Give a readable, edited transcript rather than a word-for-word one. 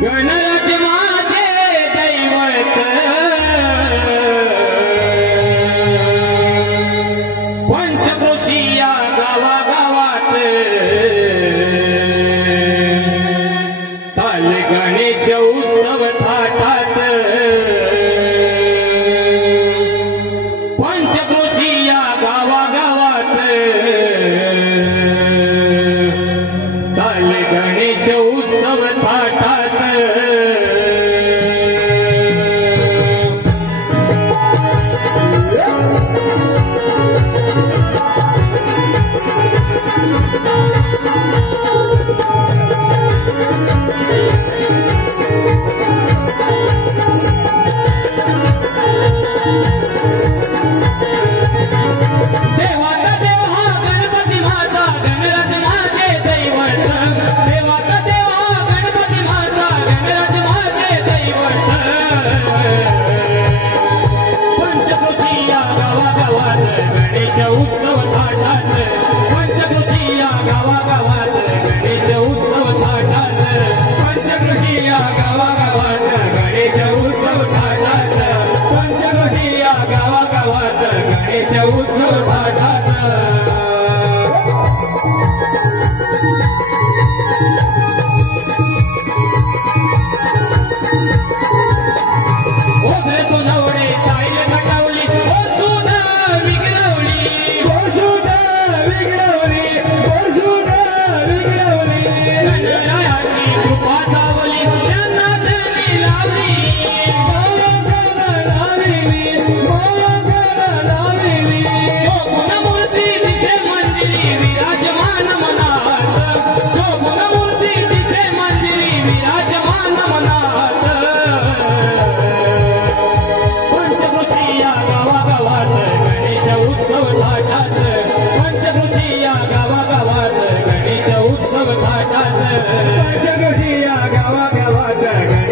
गणराज माझे दैवत पंचक्रोशी या गावागावात चाल गणेश उत्सव थाटात पंचक्रोशी या गावागावात चाल गणेश उत्सव थाटात गणेश उत्सव थाटात पंचक्रोशी या गावागावात गणेश उत्सव थाटात पंचक्रोशी या गावागावात गणेश उत्सव थाटात पंचक्रोशी या गावागावात गणेश उत्सव थाटात पंचक्रोशी या गावागावात